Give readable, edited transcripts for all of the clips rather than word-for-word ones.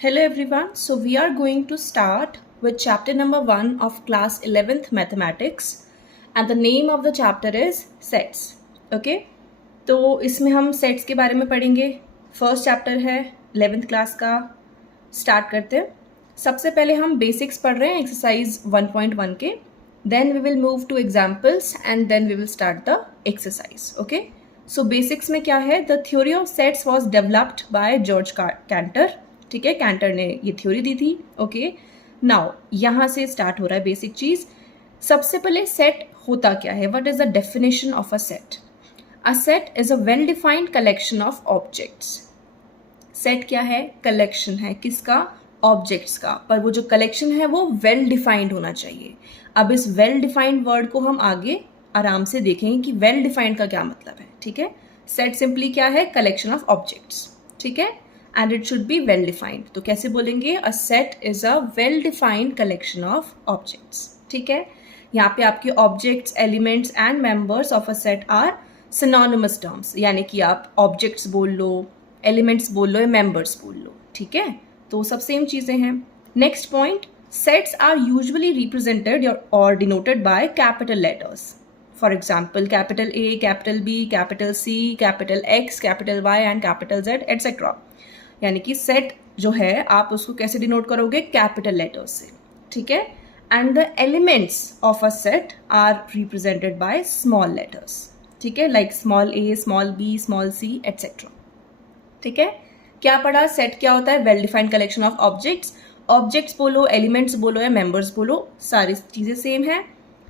Hello everyone. So we are going to start with chapter number 1 of class 11th mathematics and the name of the chapter is sets. Okay? तो इसमें हम sets के बारे में पढ़ेंगे. First chapter है 11th class का. Start करते हैं. सबसे पहले हम बेसिक्स पढ़ रहे हैं एक्सरसाइज 1.1 के. Then we will move to examples and then we will start the exercise. Okay? So basics में क्या है? The theory of sets was developed by George Cantor. ठीक है, कैंटर ने ये थ्योरी दी थी. ओके, नाउ यहाँ से स्टार्ट हो रहा है बेसिक चीज. सबसे पहले सेट होता क्या है? What is the definition of a set? A set is a well defined collection of objects. Set क्या है? कलेक्शन है. किसका? ऑब्जेक्ट्स का. पर वो जो कलेक्शन है वो वेल डिफाइंड होना चाहिए. अब इस वेल डिफाइंड वर्ड को हम आगे आराम से देखेंगे कि वेल डिफाइंड का क्या मतलब है. ठीक है, सेट सिंपली क्या है? Collection of objects. ठीक है, and it should be well defined. तो कैसे बोलेंगे? A set is a well defined collection of objects. ठीक है, यहाँ पे आपके objects, elements and members of a set are synonymous terms. यानी कि आप objects बोल लो, elements बोल लो या members बोल लो. ठीक है, तो सब सेम चीजें हैं. Next point, sets are usually represented or denoted by capital letters. For example, capital A, capital B, capital C, capital X, capital Y and capital Z, etc. यानी कि सेट जो है आप उसको कैसे डिनोट करोगे? कैपिटल लेटर्स से. ठीक है, and the elements of a set are represented by small letters. ठीक है, like small a, small b, small c etcetera. ठीक है, क्या पढ़ा? सेट क्या होता है? Well defined collection of objects. Objects बोलो, एलिमेंट्स बोलो या मेंबर्स बोलो, सारी चीजें सेम है.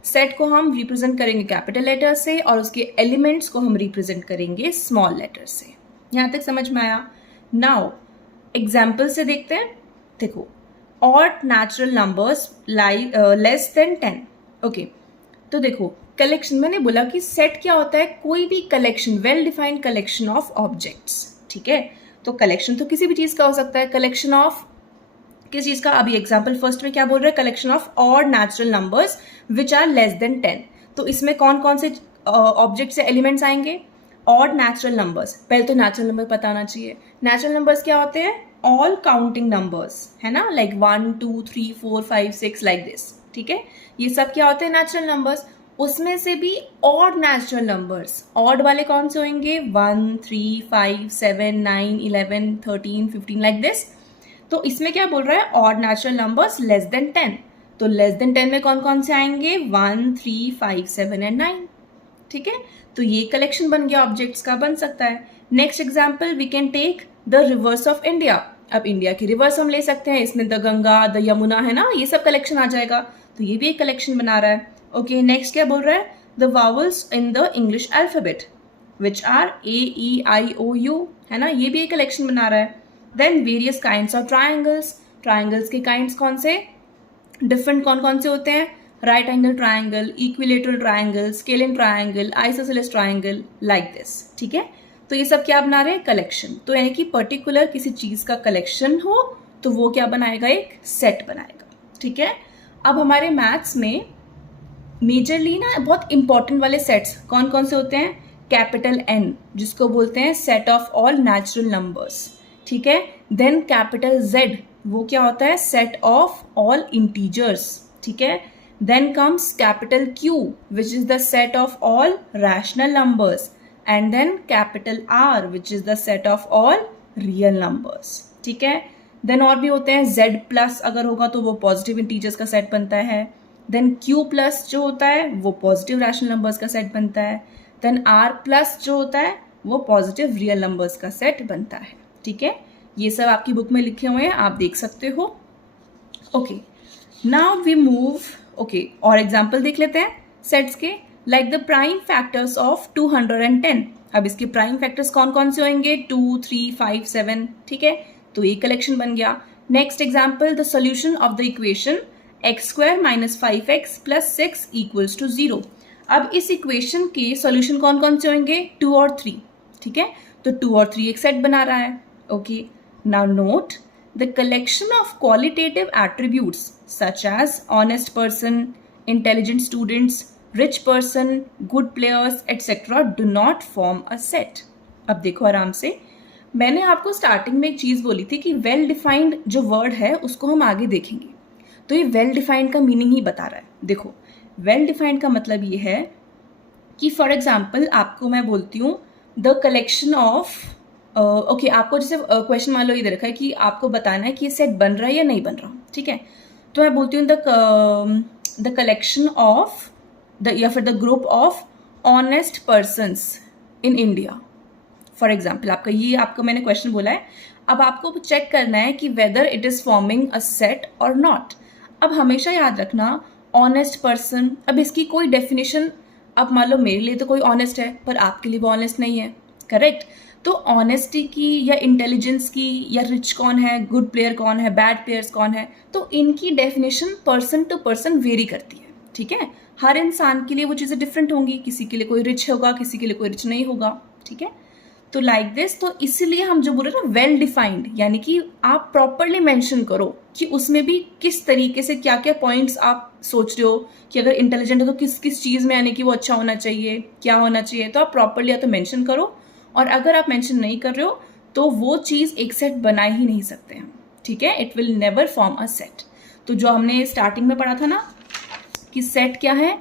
सेट को हम रिप्रेजेंट करेंगे कैपिटल लेटर से और उसके एलिमेंट्स को हम रिप्रेजेंट करेंगे स्मॉल लेटर से. यहां तक समझ में आया? नाउ एग्जाम्पल से देखते हैं. देखो, odd natural numbers like less than 10. Okay, तो देखो कलेक्शन, मैंने बोला कि सेट क्या होता है? कोई भी collection, well defined collection of objects. ठीक है, तो कलेक्शन तो किसी भी चीज का हो सकता है. कलेक्शन ऑफ किस चीज का? अभी एग्जाम्पल फर्स्ट में क्या बोल रहे हैं? Collection of odd natural numbers which are less than 10. तो इसमें कौन कौन से ऑब्जेक्ट्स या एलिमेंट्स आएंगे? Odd natural numbers. पहले तो नेचुरल नंबर पता होना चाहिए. नेचुरल नंबर्स क्या होते हैं? ऑल काउंटिंग नंबर्स, है ना, लाइक 1 2 3 4 5 6 लाइक दिस. ठीक है, ये सब क्या होते हैं? Natural numbers. उसमें से भी ऑड नेचुरल नंबर्स. ऑड वाले कौन से होंगे? 1 3 5 7 9 11 13 15 लाइक दिस. तो इसमें क्या बोल रहा है? Odd natural numbers less than 10. तो लेस देन 10 में कौन कौन से आएंगे? 1 3 5 7 एंड 9. ठीक है, तो ये कलेक्शन बन गया ऑब्जेक्ट्स का, बन सकता है. Next example we can take the reverse of India. अब इंडिया की रिवर्स हम ले सकते हैं. इसमें द गंगा, द यमुना, है ना, ये सब कलेक्शन आ जाएगा. तो ये भी एक कलेक्शन बना रहा है. ओके, नेक्स्ट क्या बोल रहा है? The vowels in the English alphabet which are a e i o u, है ना, ये भी एक कलेक्शन बना रहा है. Then various kinds of triangles. Triangles के काइंड्स कौन से? डिफरेंट कौन कौन से होते हैं? Right angle triangle, equilateral triangle, scalene triangle, isosceles triangle, like this. ठीक है, तो ये सब क्या बना रहे हैं? कलेक्शन. तो यानी कि पर्टिकुलर किसी चीज का कलेक्शन हो तो वो क्या बनाएगा? एक सेट बनाएगा. ठीक है, अब हमारे मैथ्स में मेजरली ना बहुत इंपॉर्टेंट वाले सेट्स कौन कौन से होते हैं? कैपिटल एन, जिसको बोलते हैं set of all natural numbers. ठीक है, देन कैपिटल जेड, वो क्या होता है? Set of all integers. ठीक है, then comes capital Q which is the set of all rational numbers and then capital R which is the set of all real numbers. ठीक है, then और भी होते हैं. Z plus अगर होगा तो वो पॉजिटिव इंटीजर्स का सेट बनता है. then Q plus जो होता है वो पॉजिटिव रैशनल नंबर्स का सेट बनता है. then R plus जो होता है वो पॉजिटिव रियल नंबर्स का सेट बनता है. ठीक है, ये सब आपकी बुक में लिखे हुए हैं, आप देख सकते हो. Okay, now we move. Okay, और एग्जाम्पल देख लेते हैं सेट्स के. Like the prime factors of 210. अब इसके प्राइम फैक्टर्स कौन कौन से होंगे? 2 3 5 7. ठीक है, तो ये कलेक्शन बन गया. Next example, the solution of the equation x² - 5x + 6 = 0. अब इस इक्वेशन के सोल्यूशन कौन कौन से होंगे? 2 और 3. ठीक है, तो 2 और 3 एक सेट बना रहा है. Okay, now note the collection of qualitative attributes such as honest person, intelligent students, rich person, good players, etc. do not form a set. अब देखो आराम से, मैंने आपको स्टार्टिंग में एक चीज़ बोली थी कि वेल डिफाइंड जो वर्ड है उसको हम आगे देखेंगे, तो ये वेल डिफाइंड का मीनिंग ही बता रहा है। देखो, वेल डिफाइंड का मतलब ये है कि फॉर एग्जाम्पल आपको मैं बोलती हूँ द कलेक्शन ऑफ ओके, आपको जैसे क्वेश्चन मान लो ये दे रखा है कि आपको बताना है कि ये सेट बन रहा है या नहीं बन रहा, ठीक है। तो मैं बोलती हूँ द कलेक्शन ऑफ द या फिर the group of honest persons in India. For example आपका मैंने क्वेश्चन बोला है, अब आपको चेक करना है कि whether it is forming a set और नॉट। अब हमेशा याद रखना ऑनेस्ट पर्सन, अब इसकी कोई डेफिनेशन, अब मान लो मेरे लिए तो कोई ऑनेस्ट है पर आपके लिए वो ऑनेस्ट नहीं है, करेक्ट। तो ऑनेस्टी की या इंटेलिजेंस की या रिच कौन है, गुड प्लेयर कौन है, बैड प्लेयर्स कौन है, तो इनकी definition person to person vary करती है, ठीक है। हर इंसान के लिए वो चीज़ें डिफरेंट होंगी, किसी के लिए कोई रिच होगा, किसी के लिए कोई रिच नहीं होगा, ठीक है। तो लाइक दिस, तो इसीलिए हम जो बोल रहे हैं ना वेल डिफाइंड, यानी कि आप प्रॉपरली मेंशन करो कि उसमें भी किस तरीके से क्या क्या पॉइंट्स आप सोच रहे हो कि अगर इंटेलिजेंट है तो किस किस चीज़ में, यानी कि वो अच्छा होना चाहिए, क्या होना चाहिए, तो आप प्रॉपरली या तो मेंशन करो, और अगर आप मेंशन नहीं कर रहे हो तो वो चीज़ एक सेट बना ही नहीं सकते हम, ठीक है। It will never form a set. तो जो हमने स्टार्टिंग में पढ़ा था ना कि सेट क्या है,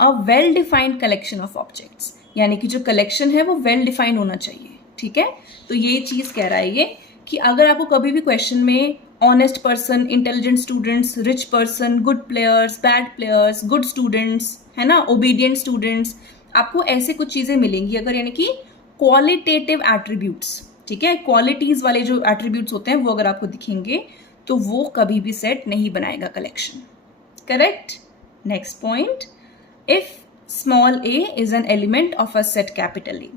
a well defined collection of objects, यानी कि जो कलेक्शन है वो वेल डिफाइंड होना चाहिए, ठीक है। तो ये चीज़ कह रहा है ये कि अगर आपको कभी भी क्वेश्चन में honest person, intelligent students, rich person, good players, bad players, good students, है ना, ओबीडियंट स्टूडेंट्स, आपको ऐसे कुछ चीज़ें मिलेंगी अगर, यानी कि क्वालिटेटिव एट्रीब्यूट्स, ठीक है, क्वालिटीज़ वाले जो एट्रीब्यूट्स होते हैं वो अगर आपको दिखेंगे तो वो कभी भी सेट नहीं बनाएगा collection, correct. Next point, if small A is an element of a set capital A.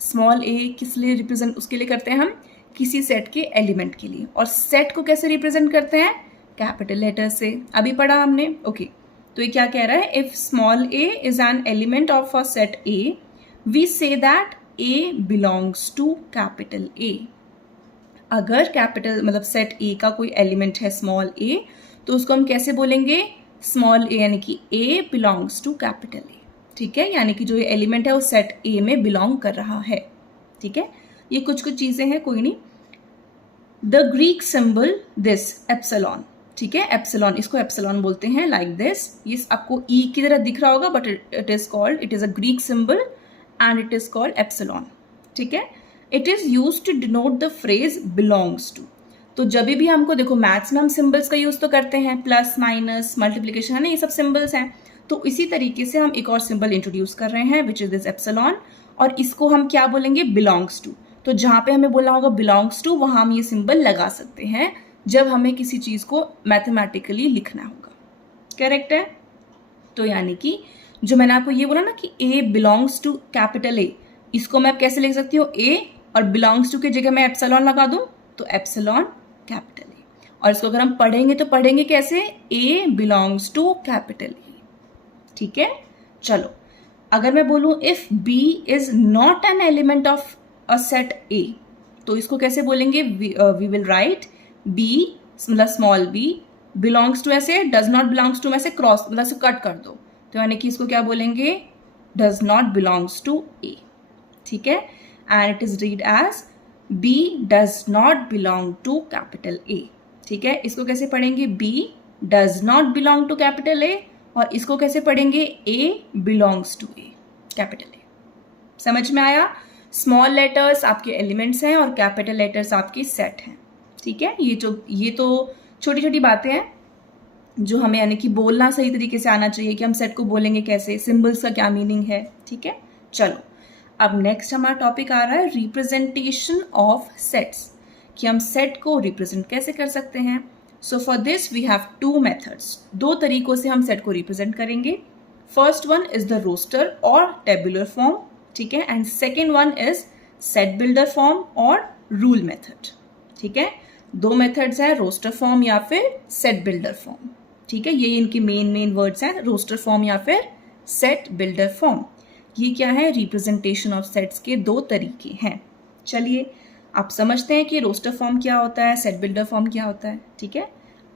Small A किस लिए रिप्रेजेंट, उसके लिए करते हैं हम किसी सेट के एलिमेंट के लिए, और सेट को कैसे रिप्रेजेंट करते हैं, कैपिटल लेटर से, अभी पढ़ा हमने, ओके। तो ये क्या कह रहा है, if small A is an element of a set A, we say that a belongs to capital A. अगर कैपिटल मतलब सेट ए का कोई एलिमेंट है स्मॉल ए, तो उसको हम कैसे बोलेंगे, स्मॉल ए, यानी कि ए बिलोंग्स टू कैपिटल ए, ठीक है, यानी कि जो ये एलिमेंट है वो सेट ए में बिलोंग कर रहा है, ठीक है। ये कुछ कुछ चीजें हैं, कोई नहीं। The Greek symbol this epsilon, ठीक है, एप्सिलॉन, इसको एप्सिलॉन बोलते हैं, लाइक दिस। ये आपको ई की तरह दिख रहा होगा but it is a Greek symbol and it is called epsilon, ठीक है। It is use to denote the phrase belongs to. तो जब भी हमको, देखो मैथ्स में हम सिंबल्स का यूज तो करते हैं, प्लस माइनस मल्टीप्लीकेशन, है ना, ये सब सिंबल्स हैं। तो इसी तरीके से हम एक और सिंबल इंट्रोड्यूस कर रहे हैं विच इज दिस एप्सिलॉन, और इसको हम क्या बोलेंगे, बिलोंग्स टू। तो जहां पे हमें बोलना होगा बिलोंग्स टू, वहां हम ये सिंबल लगा सकते हैं जब हमें किसी चीज को मैथमेटिकली लिखना होगा, करेक्ट है। तो यानी कि जो मैंने आपको ये बोला ना कि ए बिलोंग्स टू कैपिटल ए, इसको मैं कैसे लिख सकती हूँ, ए और बिलोंग्स टू की जगह मैं एप्सिलॉन लगा दूं तो एप्सिलॉन कैपिटल ए, और इसको अगर हम पढ़ेंगे तो पढ़ेंगे कैसे, a belongs to capital A, ठीक है। चलो, अगर मैं बोलूं if b is not an element of a set A, तो इसको कैसे बोलेंगे, वी विल राइट बी मतलब स्मॉल बी बिलोंग्स टू, ऐसे डज नॉट बिलोंग्स टू में से क्रॉस मतलब से कट कर दो, तो यानी कि इसको क्या बोलेंगे, does not belongs to A, ठीक है। And it is read as B does not belong to capital A, ठीक है। इसको कैसे पढ़ेंगे, B does not belong to capital A, और इसको कैसे पढ़ेंगे, A belongs to A, capital A. समझ में आया, स्मॉल लेटर्स आपके एलिमेंट्स हैं और कैपिटल लेटर्स आपके सेट हैं, ठीक है। ये तो छोटी छोटी बातें हैं जो हमें, यानी कि बोलना सही तरीके से आना चाहिए कि हम सेट को बोलेंगे कैसे, सिंबल्स का क्या मीनिंग है, ठीक है। चलो, अब नेक्स्ट हमारा टॉपिक आ रहा है रिप्रेजेंटेशन ऑफ सेट्स, कि हम सेट को रिप्रेजेंट कैसे कर सकते हैं। So for this we have two methods, दो तरीकों से हम सेट को रिप्रेजेंट करेंगे। First one is the roster और टेबुलर फॉर्म, ठीक है, and second one is set builder form और रूल मेथड, ठीक है। दो मेथड्स हैं, रोस्टर फॉर्म या फिर सेट बिल्डर फॉर्म, ठीक है। ये इनके मेन वर्ड्स हैं, रोस्टर फॉर्म या फिर सेट बिल्डर फॉर्म। ये क्या है, रिप्रेजेंटेशन ऑफ सेट्स के दो तरीके हैं। चलिए आप समझते हैं कि रोस्टर फॉर्म क्या होता है, सेट बिल्डर फॉर्म क्या होता है, ठीक है।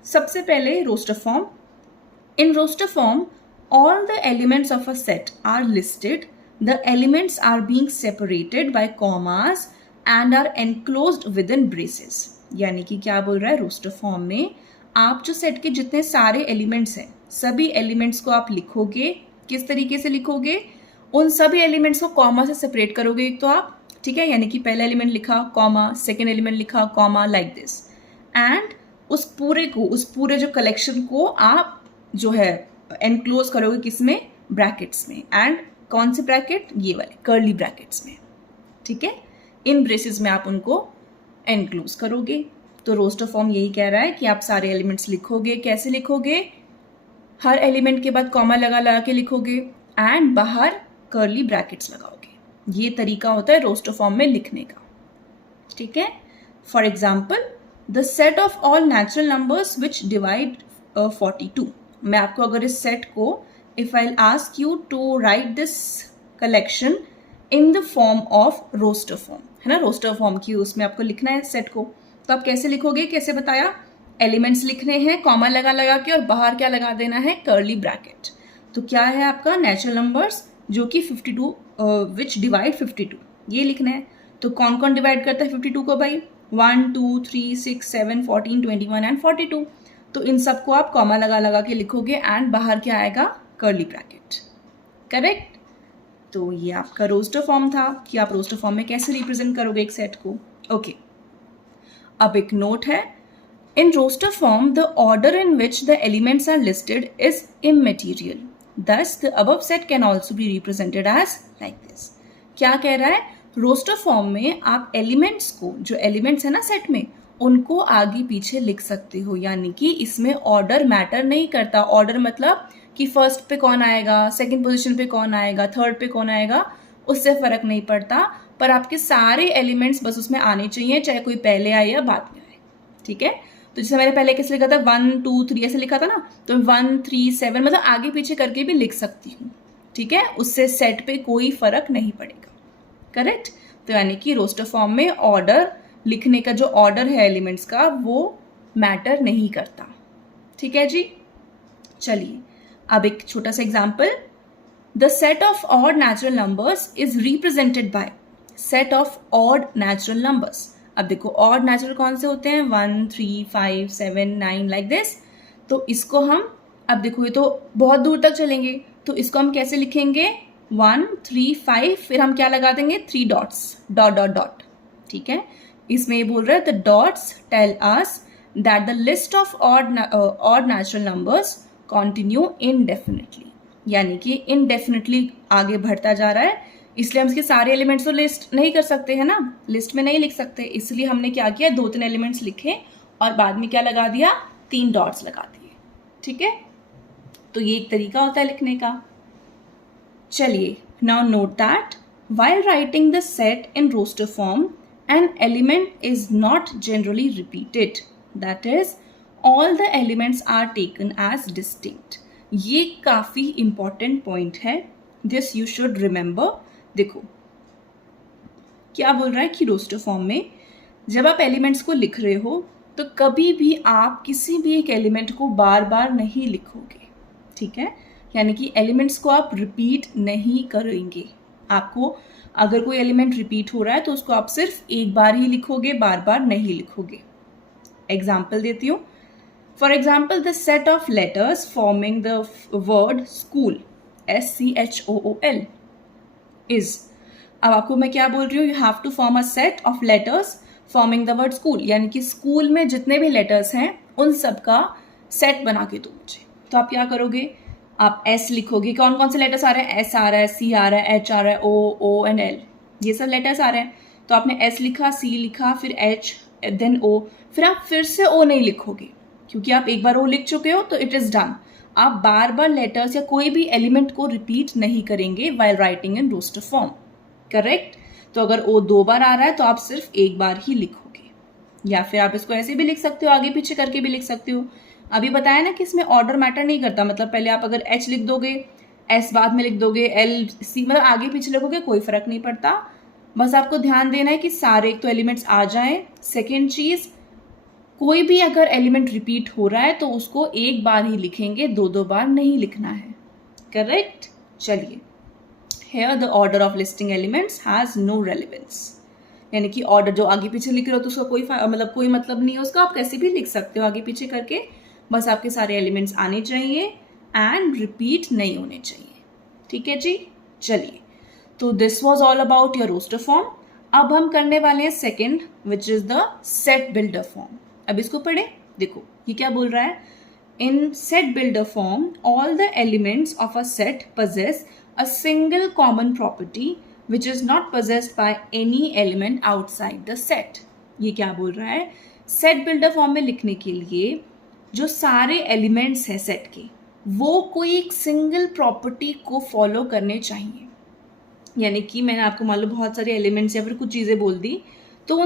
सबसे पहले roster form. In roster form all the elements of a set are listed, the elements are being separated by commas and are enclosed within braces. यानी कि क्या बोल रहा है, रोस्टर फॉर्म में आप जो सेट के जितने सारे एलिमेंट्स हैं सभी एलिमेंट्स को आप लिखोगे। किस तरीके से लिखोगे, उन सभी एलिमेंट्स को कॉमा से सेपरेट करोगे एक तो आप, ठीक है, यानी कि पहला एलिमेंट लिखा कॉमा, सेकेंड एलिमेंट लिखा कॉमा, लाइक दिस। एंड उस पूरे जो कलेक्शन को आप जो है एनक्लोज करोगे किसमें, ब्रैकेट्स में। एंड कौन से ब्रैकेट, ये वाले कर्ली ब्रैकेट्स में, ठीक है, इन ब्रेसेस में आप उनको एनक्लोज करोगे। तो रोस्टर फॉर्म यही कह रहा है कि आप सारे एलिमेंट्स लिखोगे। कैसे लिखोगे, हर एलिमेंट के बाद कॉमा लगा के लिखोगे एंड बाहर कर्ली ब्रैकेट्स लगाओगे। ये तरीका होता है रोस्टर फॉर्म में लिखने का, ठीक है। For example, the set of all natural numbers which divide 42। मैं आपको अगर इस सेट को, if I ask you to write this collection in the form of roster form, है ना, रोस्टर फॉर्म की उसमें आपको लिखना है सेट को, तो आप कैसे लिखोगे, कैसे बताया, एलिमेंट्स लिखने हैं कॉमा लगा के और बाहर क्या लगा देना है, कर्ली ब्रैकेट। तो क्या है आपका नेचुरल नंबर्स जो कि 52 विच डिवाइड 52, ये लिखना है। तो कौन कौन डिवाइड करता है 52 को भाई, 1 2 3 6 7 14 21 एंड 42। तो इन सबको आप कॉमा लगा के लिखोगे एंड बाहर क्या आएगा, कर्ली ब्रैकेट, करेक्ट। तो ये आपका रोस्टर फॉर्म था कि आप रोस्टर फॉर्म में कैसे रिप्रेजेंट करोगे एक सेट को, ओके। अब एक नोट है, in roster form the order in which the elements are listed is immaterial, thus the above set can also be represented as like this। क्या कह रहा है, रोस्टर फॉर्म में आप एलिमेंट्स को, जो एलिमेंट्स है ना सेट में, उनको आगे पीछे लिख सकते हो। यानी कि इसमें ऑर्डर मैटर नहीं करता। ऑर्डर मतलब कि फर्स्ट पे कौन आएगा, सेकंड पोजीशन पे कौन आएगा, थर्ड पे कौन आएगा, उससे फर्क नहीं पड़ता। पर आपके सारे एलिमेंट्स बस उसमें आने चाहिए, चाहे कोई पहले आए या बाद में आए, ठीक है। तो जैसे मैंने पहले कैसे लिखा था, 1 2 3 ऐसे लिखा था ना, तो 1 3 7 मतलब आगे पीछे करके भी लिख सकती हूँ, ठीक है, उससे सेट पे कोई फर्क नहीं पड़ेगा, करेक्ट। तो यानी कि रोस्टर फॉर्म में ऑर्डर लिखने का जो ऑर्डर है एलिमेंट्स का वो मैटर नहीं करता, ठीक है जी। चलिए अब एक छोटा सा example, the set of odd natural numbers is represented by set of odd natural numbers. अब देखो ऑड नेचुरल कौन से होते हैं, 1 3 5 7 9 लाइक दिस। तो इसको हम, अब देखो ये तो बहुत दूर तक चलेंगे, तो इसको हम कैसे लिखेंगे, 1 3 5, फिर हम क्या लगा देंगे, 3 डॉट्स, डॉट डॉट डॉट, ठीक है। इसमें ये बोल रहा है the dots tell us that the list of odd natural numbers continue indefinitely, यानी कि इनडेफिनिटली आगे बढ़ता जा रहा है। इसलिए हम इसके सारे एलिमेंट्स तो लिस्ट नहीं कर सकते हैं ना, लिस्ट में नहीं लिख सकते, इसलिए हमने क्या किया, 2-3 एलिमेंट्स लिखे और बाद में क्या लगा दिया, 3 डॉट्स लगा दिए, ठीक है। तो ये एक तरीका होता है लिखने का। चलिए now note that while writing the set in roster form an element is not generally repeated, that is all the elements are taken as distinct. ये काफी इंपॉर्टेंट पॉइंट है, दिस यू शुड रिमेंबर। देखो क्या बोल रहा है कि roster form में जब आप एलिमेंट्स को लिख रहे हो तो कभी भी आप किसी भी एक एलिमेंट को बार बार नहीं लिखोगे, ठीक है। यानी कि एलिमेंट्स को आप रिपीट नहीं करेंगे। आपको अगर कोई एलिमेंट रिपीट हो रहा है तो उसको आप सिर्फ एक बार ही लिखोगे, बार बार नहीं लिखोगे। एग्जाम्पल देती हूँ, for example the set of letters forming the word school, SCHOOL is. अब आपको मैं क्या बोल रही हूँ, you have to form a set of letters forming the word school, यानी कि स्कूल में जितने भी लेटर्स हैं उन सब का सेट बना के दो मुझे। तो आप क्या करोगे, आप S लिखोगे, कौन कौन से लेटर्स आ रहे हैं, S आ रहा है, C आ रहा है, H आ रहा है, O एंड L, ये सब लेटर्स आ रहे हैं। तो आपने S लिखा, C लिखा, फिर H, देन O, फिर आप फिर से O नहीं लिखोगे क्योंकि आप एक बार O लिख चुके हो तो इट इज डन। आप बार बार लेटर्स या कोई भी एलिमेंट को रिपीट नहीं करेंगे while writing in roster form, correct. तो अगर O 2 बार आ रहा है तो आप सिर्फ एक बार ही लिखोगे, या फिर आप इसको ऐसे भी लिख सकते हो, आगे पीछे करके भी लिख सकते हो। अभी बताया ना कि इसमें ऑर्डर मैटर नहीं करता, मतलब पहले आप अगर H लिख दोगे, S बाद में लिख दोगे, L C मतलब आगे पीछे लिखोगे, कोई फर्क नहीं पड़ता। बस आपको ध्यान देना है कि सारे एक तो एलिमेंट्स आ जाएं। सेकेंड चीज, कोई भी अगर एलिमेंट रिपीट हो रहा है तो उसको एक बार ही लिखेंगे, 2-2 बार नहीं लिखना है, करेक्ट। चलिए, here the order of listing elements has no relevance, यानी कि ऑर्डर जो आगे पीछे लिख रहे हो तो उसका कोई मतलब नहीं है उसका, आप कैसे भी लिख सकते हो आगे पीछे करके, बस आपके सारे एलिमेंट्स आने चाहिए एंड रिपीट नहीं होने चाहिए। ठीक है जी, चलिए, तो this was all about your roster form. अब हम करने वाले हैं second, which is the set builder form. अब इसको पढ़े, देखो ये क्या बोल रहा है। In set builder form all the elements of a set possess a single common property which is not possessed by any element outside the set। ये क्या बोल रहा है, सेट बिल्डर फॉर्म में लिखने के लिए जो सारे एलिमेंट्स हैं सेट के, वो कोई एक सिंगल प्रॉपर्टी को फॉलो करने चाहिए। यानी कि मैंने आपको मान लो बहुत सारे एलिमेंट्स या फिर कुछ चीज़ें बोल दी, तो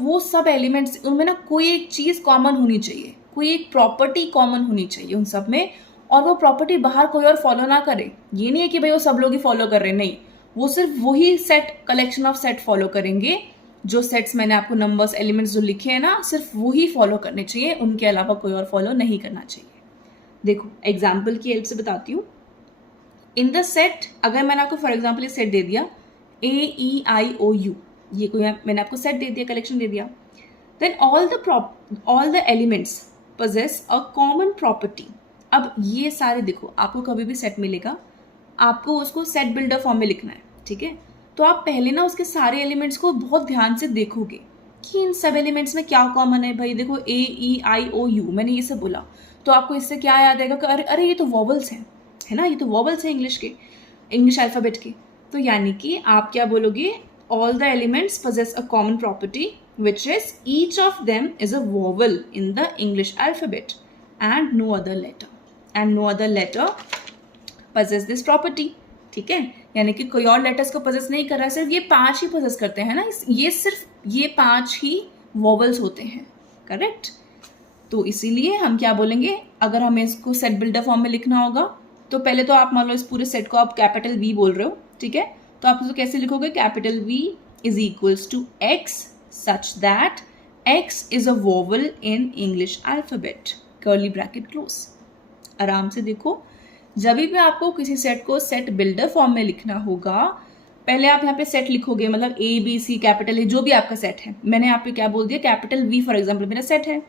वो सब एलिमेंट्स, उनमें ना कोई एक चीज़ कॉमन होनी चाहिए, कोई एक प्रॉपर्टी कॉमन होनी चाहिए उन सब में, और वो प्रॉपर्टी बाहर कोई और फॉलो ना करे। ये नहीं है कि भाई वो सब लोग ही फॉलो कर रहे हैं, नहीं, वो सिर्फ वही set, collection of set follow करेंगे। जो सेट्स मैंने आपको नंबर्स एलिमेंट्स जो लिखे हैं ना, सिर्फ वही फॉलो करने चाहिए, उनके अलावा कोई और फॉलो नहीं करना चाहिए। देखो एग्जाम्पल की हेल्प से बताती हूँ। इन द सेट, अगर मैंने आपको फॉर एग्जाम्पल ये सेट दे दिया AEIOU, ये कोई मैंने आपको सेट दे दिया, कलेक्शन दे दिया, then all the elements possess a common property. अब ये सारे देखो, आपको कभी भी सेट मिलेगा, आपको उसको सेट बिल्डर फॉर्म में लिखना है, ठीक है। तो आप पहले ना उसके सारे एलिमेंट्स को बहुत ध्यान से देखोगे कि इन सब एलिमेंट्स में क्या कॉमन है। भाई देखो AEIOU, मैंने ये सब बोला, तो आपको इससे क्या याद आएगा कि अरे ये तो वॉवल्स हैं, है ना, ये तो वॉवल्स हैं इंग्लिश अल्फ़ाबेट के। तो यानी कि आप क्या बोलोगे, all the elements possess a common property which is each of them is a vowel in the English alphabet and no other letter possess this property। ठीक है, यानी कि कोई और लेटर्स को possess नहीं कर रहा है, सिर्फ ये 5 ही possess करते हैं ना, ये सिर्फ ये 5 ही vowels होते हैं, करेक्ट। तो इसीलिए हम क्या बोलेंगे, अगर हमें इसको सेट बिल्डर फॉर्म में लिखना होगा, तो पहले तो आप मान लो इस पूरे सेट को आप कैपिटल V बोल रहे हो, ठीक है, तो आप इसको कैसे लिखोगे, capital V is equals to X such that X is a vowel in English alphabet, curly bracket close. आराम से देखो, जब भी आपको किसी सेट को सेट बिल्डर फॉर्म में लिखना होगा, पहले आप यहाँ पे सेट लिखोगे, मतलब ABC कैपिटल है, जो भी आपका सेट है। मैंने यहाँ पे क्या बोल दिया, कैपिटल V फॉर एग्जाम्पल मेरा सेट है,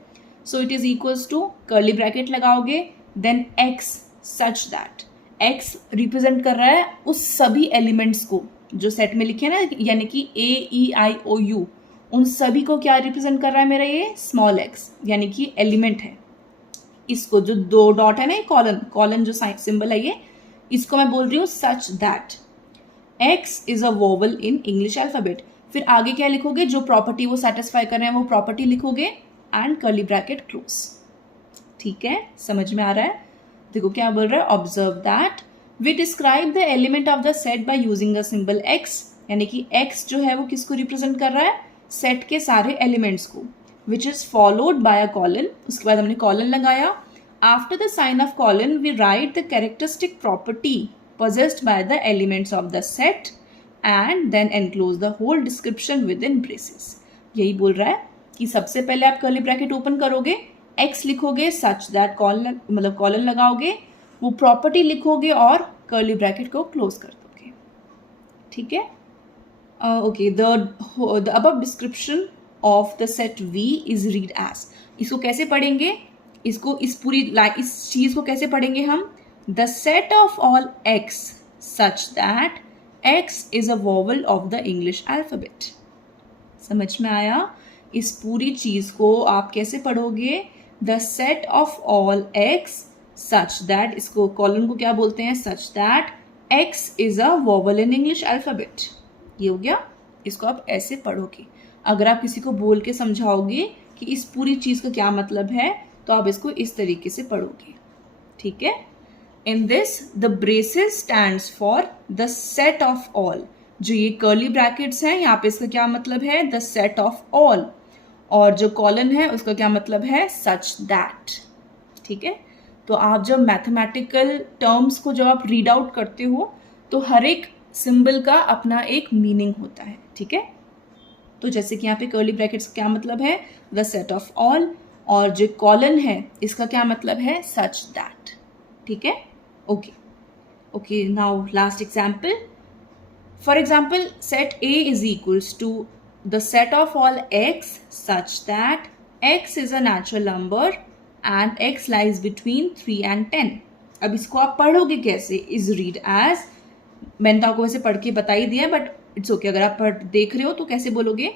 so it is equals to curly bracket लगाओगे, then X such that, X represent कर रहा है उस सभी एलिमेंट्स को जो सेट में लिखे हैं ना, यानी कि AEIOU, उन सभी को क्या रिप्रेजेंट कर रहा है मेरा ये स्मॉल x, यानी कि एलिमेंट है। इसको जो 2 डॉट है ना, कॉलन जो सिंबल है ये, इसको मैं बोल रही हूँ सच that x is a vowel in English alphabet. फिर आगे क्या लिखोगे, जो प्रॉपर्टी वो सेटिस्फाई कर रहे हैं वो प्रॉपर्टी लिखोगे एंड कर्ली ब्रैकेट क्लोज। ठीक है, समझ में आ रहा है। देखो क्या बोल रहा है, observe that we describe the element of the set by using the symbol x, यानी कि x जो है वो किसको रिप्रेजेंट कर रहा है, सेट के सारे एलिमेंट्स को, which is followed by a colon. उसके बाद हमने कॉलन लगाया, after the sign of colon we write the characteristic property possessed by the elements of the set and then enclose the whole description within braces। यही बोल रहा है कि सबसे पहले आप कर्ली ब्रैकेट ओपन करोगे, x लिखोगे सच दैट कॉलन, मतलब कॉलन लगाओगे, वो प्रॉपर्टी लिखोगे और कर्ली ब्रैकेट को क्लोज कर दोगे। ठीक है, okay, the above description of the set V is read as. इसको कैसे पढ़ेंगे, इसको इस चीज को कैसे पढ़ेंगे हम, the set of all x such that x is a vowel of the English alphabet। समझ में आया, इस पूरी चीज को आप कैसे पढ़ोगे, the set of all x such that, इसको कॉलन को क्या बोलते हैं, such that x is a vowel in English alphabet। ये हो गया, इसको आप ऐसे पढ़ोगे। अगर आप किसी को बोल के समझाओगे कि इस पूरी चीज का क्या मतलब है, तो आप इसको इस तरीके से पढ़ोगे। ठीक है, in this the braces stands for the set of all. जो ये कर्ली ब्रैकेट्स हैं, यहाँ पे इसका क्या मतलब है, द सेट ऑफ ऑल, और जो कॉलन है उसका क्या मतलब है, सच दैट। ठीक है, तो आप जब मैथमेटिकल टर्म्स को जब आप रीड आउट करते हो, तो हर एक सिंबल का अपना एक मीनिंग होता है। ठीक है, तो जैसे कि यहाँ पे कर्ली ब्रैकेट्स का क्या मतलब है, द सेट ऑफ ऑल, और जो कॉलन है इसका क्या मतलब है, सच दैट। ठीक है, okay, now last example, for example set A is equals to the set of all X such that x is a natural number and x lies between 3 and 10. अब इसको आप पढ़ोगे कैसे? इज रीड एज, मैंने तो आपको वैसे पढ़ के बता ही दिया, बट इट्स ओके अगर आप देख रहे हो तो कैसे बोलोगे?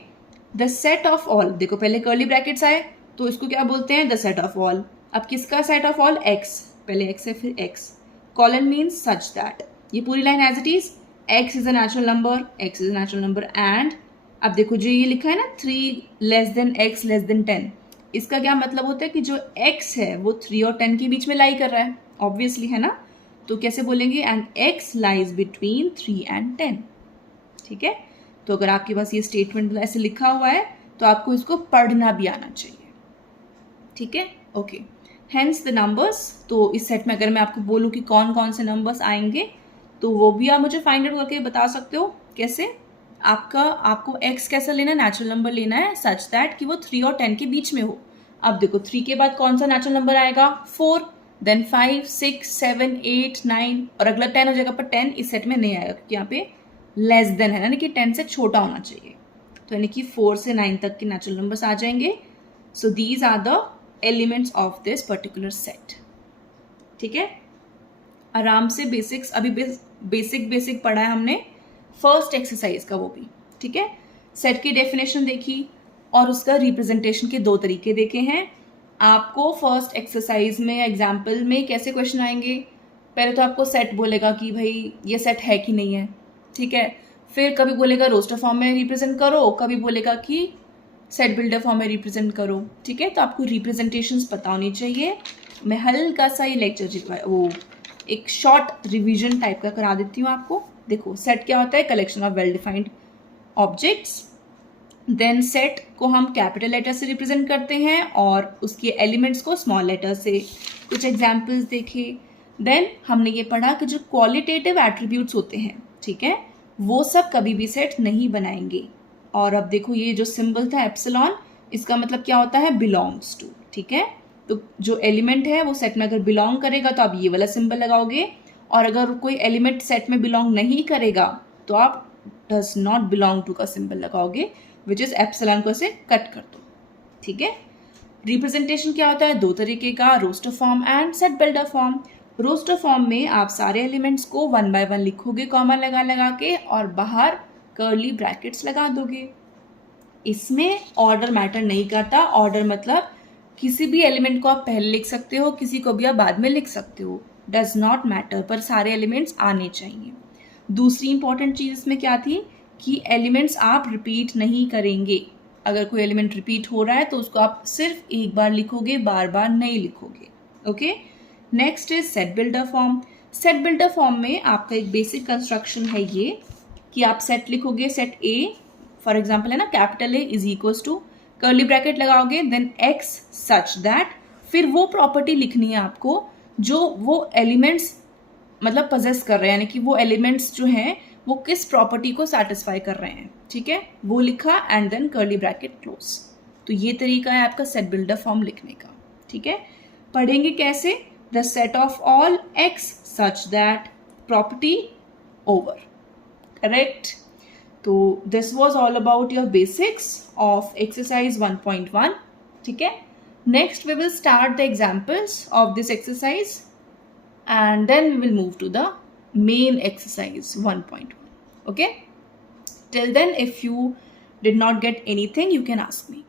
द सेट ऑफ ऑल, देखो पहले कर्ली ब्रैकेट्स आए तो इसको क्या बोलते हैं? The set of all. अब किसका सेट ऑफ ऑल? एक्स, पहले एक्स है फिर x. Colon means such that, ये पूरी line as it is, x is a natural number, x is a natural number and, अब देखो जो ये लिखा है ना 3 less than x less than 10, इसका क्या मतलब होता है कि जो x है वो 3 और 10 के बीच में लाई कर रहा है, ऑब्वियसली, है ना? तो कैसे बोलेंगे? And x lies between 3 and 10. ठीक है, तो अगर आपके पास ये स्टेटमेंट ऐसे लिखा हुआ है तो आपको इसको पढ़ना भी आना चाहिए. ठीक है, ओके. हेंस द नंबर्स, तो इस सेट में अगर मैं आपको बोलूँ कि कौन कौन से नंबर्स आएंगे तो वो भी आप मुझे फाइंड आउट करके बता सकते हो. कैसे? आपको x कैसा लेना है? नेचुरल नंबर लेना है सच दैट कि वो 3 और 10 के बीच में हो. अब देखो 3 के बाद कौन सा नेचुरल नंबर आएगा? 4, देन 5, 6, 7, 8, 9 और अगला 10 हो जाएगा, पर 10 इस सेट में नहीं आएगा क्योंकि यहाँ पे लेस देन है, यानी कि 10 से छोटा होना चाहिए. तो यानी कि 4 से 9 तक के नेचुरल नंबर्स आ जाएंगे. So these are the elements of this particular set. ठीक है, आराम से बेसिक्स अभी बेसिक पढ़ा है हमने, फर्स्ट एक्सरसाइज का वो भी. ठीक है, सेट की डेफिनेशन देखी और उसका रिप्रेजेंटेशन के 2 तरीके देखे हैं. आपको फर्स्ट एक्सरसाइज में एग्जाम्पल में कैसे क्वेश्चन आएंगे? पहले तो आपको सेट बोलेगा कि भाई ये सेट है कि नहीं है. ठीक है, फिर कभी बोलेगा रोस्टर फॉर्म में रिप्रेजेंट करो, कभी बोलेगा कि सेट बिल्डर फॉर्म में रिप्रेजेंट करो. ठीक है, तो आपको रिप्रेजेंटेशंस पता होनी चाहिए. मैं हल्का सा ये लेक्चर वो एक शॉर्ट रिवीजन टाइप का करा देती हूँ आपको. देखो सेट क्या होता है? Collection of well defined objects. Then set को हम कैपिटल लेटर से रिप्रेजेंट करते हैं और उसके एलिमेंट्स को स्मॉल लेटर से. कुछ एग्जाम्पल्स देखे. देन हमने ये पढ़ा कि जो क्वालिटेटिव एट्रीब्यूट्स होते हैं, ठीक है, वो सब कभी भी सेट नहीं बनाएंगे. और अब देखो ये जो सिंबल था एप्सिलॉन, इसका मतलब क्या होता है? Belongs to. ठीक है, तो जो एलिमेंट है वो सेट में अगर बिलोंग करेगा तो आप ये वाला सिंबल लगाओगे, और अगर कोई एलिमेंट सेट में बिलोंग नहीं करेगा तो आप डज नॉट बिलोंग टू का सिंबल लगाओगे, विच इज एप्सिलॉन को ऐसे कट कर दो. ठीक है, रिप्रेजेंटेशन क्या होता है? 2 तरीके का, roster form and set builder form. Roster form में आप सारे एलिमेंट्स को 1 by 1 लिखोगे कॉमा लगा के और बाहर कर्ली ब्रैकेट्स लगा दोगे. इसमें ऑर्डर मैटर नहीं करता. ऑर्डर मतलब किसी भी एलिमेंट को आप पहले लिख सकते हो, किसी को भी आप बाद में लिख सकते हो, डज नॉट मैटर, पर सारे एलिमेंट्स आने चाहिए. दूसरी इंपॉर्टेंट चीज इसमें क्या थी कि एलिमेंट्स आप रिपीट नहीं करेंगे. अगर कोई एलिमेंट रिपीट हो रहा है तो उसको आप सिर्फ एक बार लिखोगे, बार बार नहीं लिखोगे. Okay, next is set builder form. Set builder form में आपका एक बेसिक कंस्ट्रक्शन है ये कि आप सेट लिखोगे, सेट ए फॉर एग्जाम्पल है ना, capital A is equals to curly bracket लगाओगे, देन एक्स सच दैट, फिर वो प्रॉपर्टी लिखनी है आपको जो वो एलिमेंट्स मतलब पजेस कर रहे हैं, यानी कि वो एलिमेंट्स जो हैं वो किस प्रॉपर्टी को सेटिस्फाई कर रहे हैं. ठीक है, वो लिखा and then curly bracket close. तो ये तरीका है आपका सेट बिल्डर फॉर्म लिखने का. ठीक है, पढ़ेंगे कैसे? The set of all X such that property over. Correct. तो this was all about your basics of exercise 1.1. ठीक है, next we will start the examples of this exercise and then we will move to the main exercise 1.1. Okay, till then if you did not get anything you can ask me.